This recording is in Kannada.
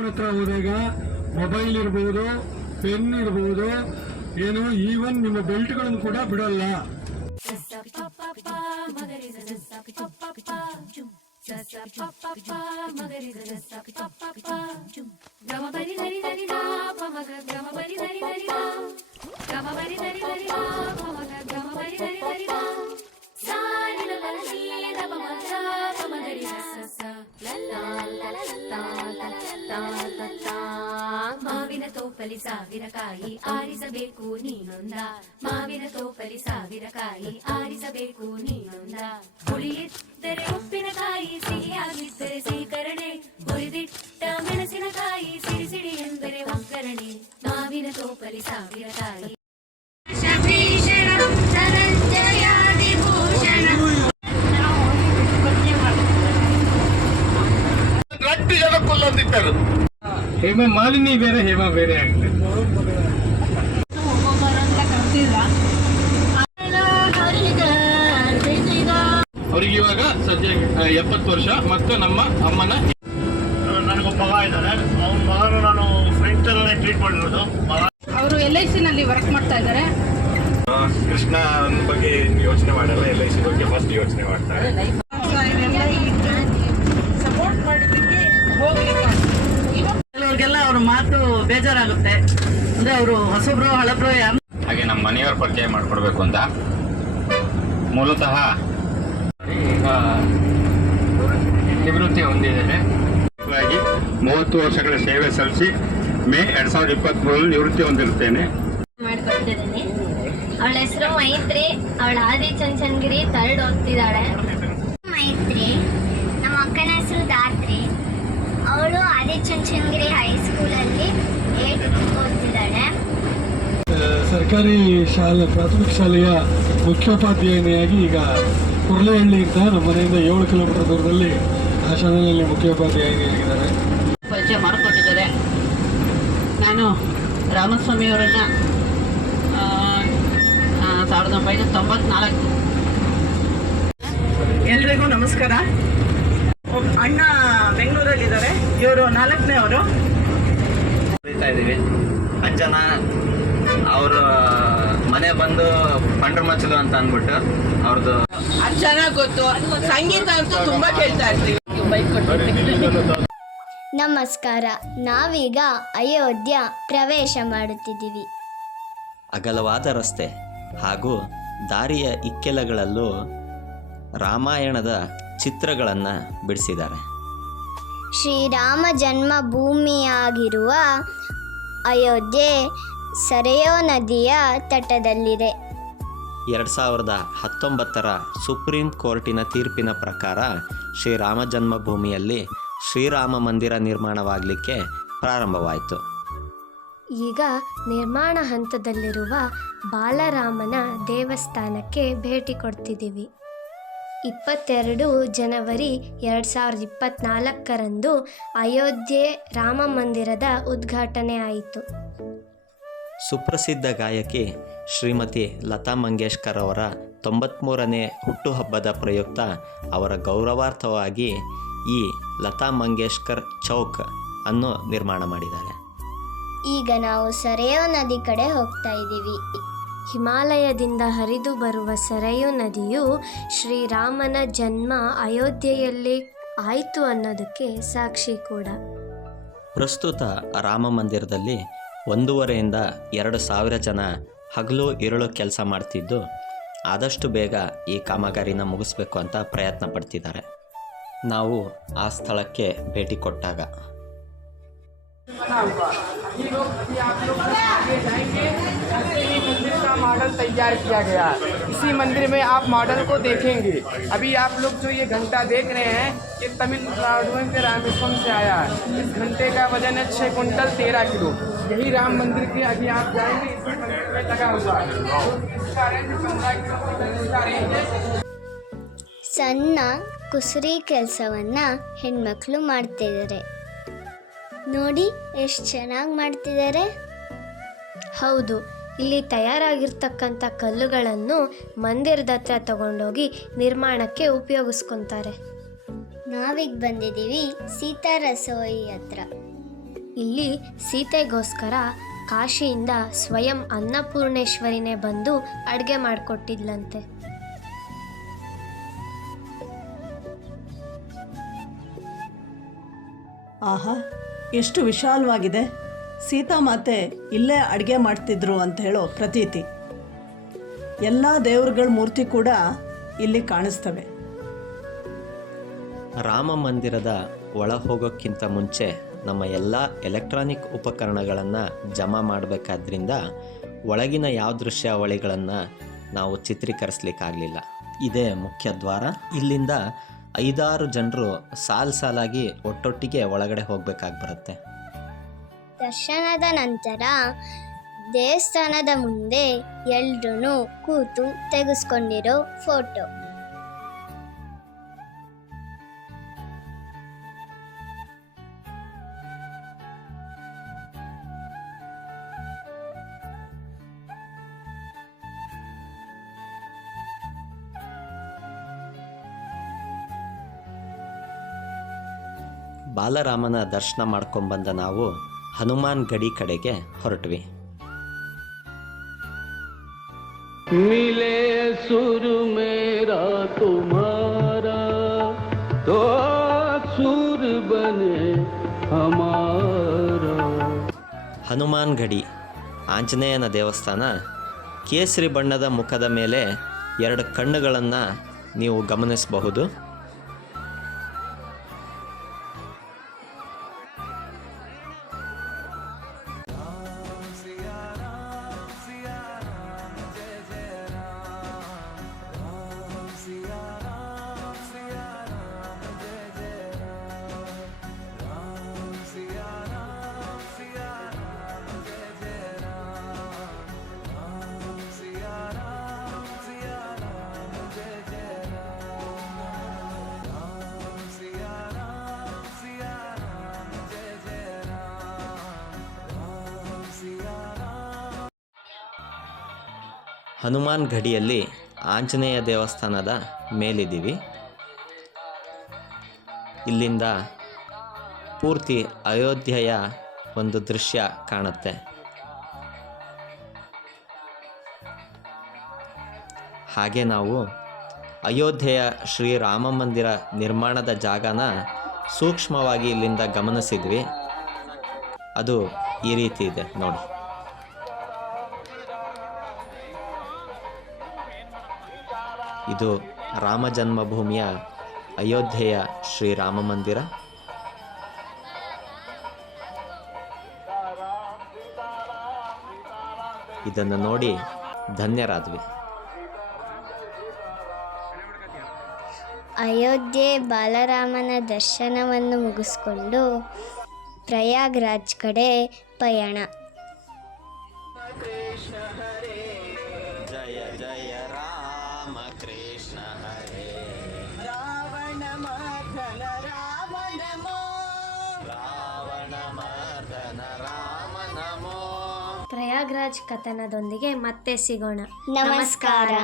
ರೂಮ್ ಹತ್ರ ಹೋದಾಗ ಮೊಬೈಲ್ ಇರ್ಬೋದು, ಪೆನ್ ಇರ್ಬೋದು, ಏನು ಈವನ್ ನಿಮ್ಮ ಬೆಲ್ಟ್ಗಳನ್ನು ಕೂಡ ಬಿಡಲ್ಲ. ಮಾವಿನ ತೋಪಲಿ ಸಾವಿರ ಕಾಯಿ ಆರಿಸಬೇಕು ನೀನೊಂದ, ಮಾವಿನ ತೋಪಲಿ ಸಾವಿರ ಕಾಯಿ ಆರಿಸಬೇಕು ನೀನೊಂದ. ಹುಳಿಯಿದ್ದರೆ ಉಪ್ಪಿನಕಾಯಿ, ಸಿಹಿಯಾಗಿದ್ದರೆ ಸೀಕರಣೆ, ಹುರಿದಿಟ್ಟ ಮೆಣಸಿನಕಾಯಿ, ಸಿಡಿ ಸಿಡಿ ಎಂದರೆ ಒಗ್ಗರಣೆ. ಮಾವಿನ ತೋಪಲಿ ಸಾವಿರ ಕಾಯಿ. ಹೇಮ ಮಾಲಿನಿ ಬೇರೆ, ಹೇಮ ಬೇರೆ ಆಗಿದೆ. ಅವ್ರಿಗೆ ಇವಾಗ ಸದ್ಯ 70 ವರ್ಷ ಮತ್ತು ನಮ್ಮ ಅಮ್ಮನ. ನನಗೊಬ್ಬ ಮಗ ಇದ್ದಾರೆ. ಅವ್ನ ಮಗನು ನಾನು ಫ್ರೆಂಡ್ ತರನೇ ಟ್ರೀಟ್ ಮಾಡಿರೋದು. ಅವರು LIC ನಲ್ಲಿ ವರ್ಕ್ ಮಾಡ್ತಾ ಇದ್ದಾರೆ. ಕೃಷ್ಣ ಬಗ್ಗೆ ಯೋಚನೆ ಮಾಡಲ್ಲ, LIC ಬಗ್ಗೆ ಫಸ್ಟ್ ಯೋಚನೆ ಮಾಡ್ತಾರೆ. ಸಪೋರ್ಟ್ ಮಾಡಿದ್ದಕ್ಕೆ ಕೆಲವ್ರಿಗೆಲ್ಲ ಅವ್ರ ಮಾತು ಬೇಜಾರಾಗುತ್ತೆ. ಅಂದ್ರೆ ಅವರು ಹೊಸಬ್ರು ಹಳಬ್ರು. ಹಾಗೆ ನಮ್ಮ ಮನೆಯವ್ರ ಪರಿಚಯ ಮಾಡಿಕೊಡ್ಬೇಕು ಅಂತ ಮೂಲತಃ ಈಗ ನಿವೃತ್ತಿ ಹೊಂದಿದ್ದಾರೆ. 30 ವರ್ಷಗಳ ಸೇವೆ ಸಲ್ಲಿಸಿ ಮೇ 2023 ನಿವೃತ್ತಿ ಹೊಂದಿರುತ್ತೇನೆ. ಮಾಡಿಕೊಡ್ತಿದ್ದೀನಿ. ಅವಳ ಹೆಸರು ಮೈತ್ರಿ. ಅವಳ ಆದಿಚುಂಚನಗಿರಿ 3rd ಓದ್ತಿದ್ದಾಳೆ. ಮೈತ್ರಿ. ನಮ್ಮ ಅಕ್ಕನ ಹೆಸರು ಧಾತ್ರಿ. ಅವಳು ಆದಿಚುಂಚನಗಿರಿ ಹೈಸ್ಕೂಲಲ್ಲಿ 8th ಓದ್ತಿದ್ದಾಳೆ. ಸರ್ಕಾರಿ ಪ್ರಾಥಮಿಕ ಶಾಲೆಯ ಮುಖ್ಯೋಪಾಧ್ಯಾಯಿನಿಯಾಗಿ ಈಗ ಕುರ್ಲೆಹಳ್ಳಿಯಿಂದ ನಮ್ಮ ಮನೆಯಿಂದ 7 ಕಿಲೋಮೀಟರ್ ದೂರದಲ್ಲಿ ಆ ಶಾಲೆಯಲ್ಲಿ ಮುಖ್ಯೋಪಾಧ್ಯಾಯಿನಿಯಾಗಿದ್ದಾರೆ. ಪರಿಚಯ ಮಾಡಿಕೊಟ್ಟಿದ್ದಾರೆ. ನಾನು ರಾಮಸ್ವಾಮಿಯವರನ್ನ 1994. ಎಲ್ರಿಗೂ ನಮಸ್ಕಾರ. ಅಣ್ಣ ಬೆಂಗಳೂರಲ್ಲಿದ್ದಾರೆ, ಇವರು 4ನೇ ಅವರು. ಇದ್ದೀವಿ. ಅಂಜನ ಅವ್ರ ಮನೆ ಬಂದು ಪಂಡ್ರ ಮಚ್ಚಲು ಅಂತ ಅಂದ್ಬಿಟ್ಟು ಅವ್ರದ್ದು ಅದು ಚೆನ್ನಾಗಿ ಗೊತ್ತು. ಸಂಗೀತ ಅಂತೂ ತುಂಬಾ ಕೇಳ್ತಾ ಇರ್ತೀವಿ. ನಮಸ್ಕಾರ. ನಾವೀಗ ಅಯೋಧ್ಯ ಪ್ರವೇಶ ಮಾಡುತ್ತಿದ್ದೀವಿ. ಅಗಲವಾದ ರಸ್ತೆ ಹಾಗೂ ದಾರಿಯ ಇಕ್ಕೆಲಗಳಲ್ಲೂ ರಾಮಾಯಣದ ಚಿತ್ರಗಳನ್ನು ಬಿಡಿಸಿದ್ದಾರೆ. ಶ್ರೀರಾಮ ಜನ್ಮಭೂಮಿಯಾಗಿರುವ ಅಯೋಧ್ಯೆ ಸರೆಯೂ ನದಿಯ ತಟದಲ್ಲಿದೆ. 2019 ಸುಪ್ರೀಂ ಕೋರ್ಟಿನ ತೀರ್ಪಿನ ಪ್ರಕಾರ ಶ್ರೀರಾಮ ಜನ್ಮಭೂಮಿಯಲ್ಲಿ ಶ್ರೀರಾಮ ಮಂದಿರ ನಿರ್ಮಾಣವಾಗಲಿಕ್ಕೆ ಪ್ರಾರಂಭವಾಯಿತು. ಈಗ ನಿರ್ಮಾಣ ಹಂತದಲ್ಲಿರುವ ಬಾಲರಾಮನ ದೇವಸ್ಥಾನಕ್ಕೆ ಭೇಟಿ ಕೊಡ್ತಿದ್ದೀವಿ. 22 ಜನವರಿ 2024ರಂದು ಅಯೋಧ್ಯೆ ರಾಮ ಮಂದಿರದ ಉದ್ಘಾಟನೆ ಆಯಿತು. ಸುಪ್ರಸಿದ್ಧ ಗಾಯಕಿ ಶ್ರೀಮತಿ ಲತಾ ಮಂಗೇಶ್ಕರ್ ಅವರ 93ನೇ ಹುಟ್ಟುಹಬ್ಬದ ಪ್ರಯುಕ್ತ ಅವರ ಗೌರವಾರ್ಥವಾಗಿ ಈ ಲತಾ ಮಂಗೇಶ್ಕರ್ ಚೌಕ್ ಅನ್ನು ನಿರ್ಮಾಣ ಮಾಡಿದ್ದಾರೆ. ಈಗ ನಾವು ಸರೆಯೂ ನದಿ ಕಡೆ ಹೋಗ್ತಾ ಇದ್ದೀವಿ. ಹಿಮಾಲಯದಿಂದ ಹರಿದು ಬರುವ ಸರೆಯೂ ನದಿಯು ಶ್ರೀರಾಮನ ಜನ್ಮ ಅಯೋಧ್ಯೆಯಲ್ಲಿ ಆಯಿತು ಅನ್ನೋದಕ್ಕೆ ಸಾಕ್ಷಿ ಕೂಡ. ಪ್ರಸ್ತುತ ರಾಮ ಮಂದಿರದಲ್ಲಿ 1,500ರಿಂದ 2,000 ಜನ ಹಗಲು ಇರುಳು ಕೆಲಸ ಮಾಡ್ತಿದ್ದು, ಆದಷ್ಟು ಬೇಗ ಈ ಕಾಮಗಾರಿನ ಮುಗಿಸ್ಬೇಕು ಅಂತ ಪ್ರಯತ್ನ ಪಡ್ತಿದ್ದಾರೆ. ನಾವು ಆ ಸ್ಥಳಕ್ಕೆ ಭೇಟಿ ಕೊಟ್ಟಾಗ मंदिर का मॉडल तैयार किया गया है. इसी मंदिर में आप मॉडल को देखेंगे. अभी आप लोग जो ये घंटा देख रहे हैं, ये तमिलनाडु के रामेश्वरम से आया है. इस घंटे का वजन है 6 क्विंटल 13 किलो. यही राम मंदिर के अभी आप जाएंगे, इसी मंदिर में लगा हुआ है. इसका रेंज 15 किलो. ಸಣ್ಣ ಕುಸರಿ ಕೆಲಸವನ್ನ ಹೆಣ್ಮಕ್ಳು ಮಾಡ್ತಿದ್ದಾರೆ. ನೋಡಿ ಎಷ್ಟು ಚೆನ್ನಾಗಿ ಮಾಡ್ತಿದ್ದಾರೆ. ಹೌದು, ಇಲ್ಲಿ ತಯಾರಾಗಿರ್ತಕ್ಕಂಥ ಕಲ್ಲುಗಳನ್ನು ಮಂದಿರದ ಹತ್ರ ತಗೊಂಡೋಗಿ ನಿರ್ಮಾಣಕ್ಕೆ ಉಪಯೋಗಿಸ್ಕೊತಾರೆ. ನಾವೀಗ ಬಂದಿದ್ದೀವಿ ಸೀತಾ ರಸೋಯಿ ಹತ್ರ. ಇಲ್ಲಿ ಸೀತೆಗೋಸ್ಕರ ಕಾಶಿಯಿಂದ ಸ್ವಯಂ ಅನ್ನಪೂರ್ಣೇಶ್ವರಿನೇ ಬಂದು ಅಡುಗೆ ಮಾಡಿಕೊಟ್ಟಿದ್ಲಂತೆ. ಆಹಾ, ಎಷ್ಟು ವಿಶಾಲವಾಗಿದೆ. ಸೀತಾಮಾತೆ ಇಲ್ಲೇ ಅಡುಗೆ ಮಾಡ್ತಿದ್ರು ಅಂತ ಹೇಳೋ ಪ್ರತೀತಿ. ಎಲ್ಲ ದೇವರುಗಳ ಮೂರ್ತಿ ಕೂಡ ಇಲ್ಲಿ ಕಾಣಿಸ್ತವೆ. ರಾಮ ಮಂದಿರದ ಒಳ ಹೋಗೋಕ್ಕಿಂತ ಮುಂಚೆ ನಮ್ಮ ಎಲ್ಲ ಎಲೆಕ್ಟ್ರಾನಿಕ್ ಉಪಕರಣಗಳನ್ನು ಜಮಾ ಮಾಡಬೇಕಾದ್ರಿಂದ ಒಳಗಿನ ಯಾವ ದೃಶ್ಯಾವಳಿಗಳನ್ನು ನಾವು ಚಿತ್ರೀಕರಿಸ್ಲಿಕ್ಕಾಗಲಿಲ್ಲ. ಇದೇ ಮುಖ್ಯ ದ್ವಾರ. ಇಲ್ಲಿಂದ 5-6 ಜನರು ಸಾಲಾಗಿ ಒಟ್ಟೊಟ್ಟಿಗೆ ಒಳಗಡೆ ಹೋಗಬೇಕಾಗಿ ಬರುತ್ತೆ. ದರ್ಶನದ ನಂತರ ದೇವಸ್ಥಾನದ ಮುಂದೆ ಎಲ್ರೂ ಕೂತು ತೆಗೆಸ್ಕೊಂಡಿರೋ ಫೋಟೋ. ಬಾಲರಾಮನ ದರ್ಶನ ಮಾಡ್ಕೊಂಬಂದ ನಾವು ಹನುಮಾನ್ ಗಡಿ ಕಡೆಗೆ ಹೊರಟ್ವಿ. ಮಿಲೆ ಸುರು ಮೇರಾ ತುಮಾರಾ ತೋ ಸುರ್ ಬನೆ ಹಮಾರಾ. ಹನುಮಾನ್ ಗಡಿ ಆಂಜನೇಯನ ದೇವಸ್ಥಾನ. ಕೇಸರಿ ಬಣ್ಣದ ಮುಖದ ಮೇಲೆ 2 ಕಣ್ಣುಗಳನ್ನು ನೀವು ಗಮನಿಸಬಹುದು. ಹನುಮಾನ್ ಗಡಿಯಲ್ಲಿ ಆಂಜನೇಯ ದೇವಸ್ಥಾನದ ಮೇಲಿದ್ದೀವಿ. ಇಲ್ಲಿಂದ ಪೂರ್ತಿ ಅಯೋಧ್ಯೆಯ ಒಂದು ದೃಶ್ಯ ಕಾಣುತ್ತೆ. ಹಾಗೆ ನಾವು ಅಯೋಧ್ಯೆಯ ಶ್ರೀರಾಮ ಮಂದಿರ ನಿರ್ಮಾಣದ ಜಾಗನ ಸೂಕ್ಷ್ಮವಾಗಿ ಇಲ್ಲಿಂದ ಗಮನಿಸಿದ್ವಿ. ಅದು ಈ ರೀತಿ ಇದೆ ನೋಡಿ. ಇದು ರಾಮ ಜನ್ಮಭೂಮಿಯ ಅಯೋಧ್ಯೆಯ ಶ್ರೀರಾಮ ಮಂದಿರ. ಇದನ್ನು ನೋಡಿ ಧನ್ಯರಾದ್ವಿ. ಅಯೋಧ್ಯೆ ಬಾಲರಾಮನ ದರ್ಶನವನ್ನು ಮುಗಿಸ್ಕೊಂಡು ಪ್ರಯಾಗ್ರಾಜ್ ಕಡೆ ಪಯಣ. ಜಯ ಜಯ ರಾಮ ಕೃಷ್ಣ ಹರೇ. ರಾವಣ ಮರ್ದನ ರಾಮ ನಮೋ. ರಾವಣ ಮರ್ದನ ರಾಮ ನಮೋ. ಪ್ರಯಾಗ್ರಾಜ್ ಕಥನದೊಂದಿಗೆ ಮತ್ತೆ ಸಿಗೋಣ. ನಮಸ್ಕಾರ.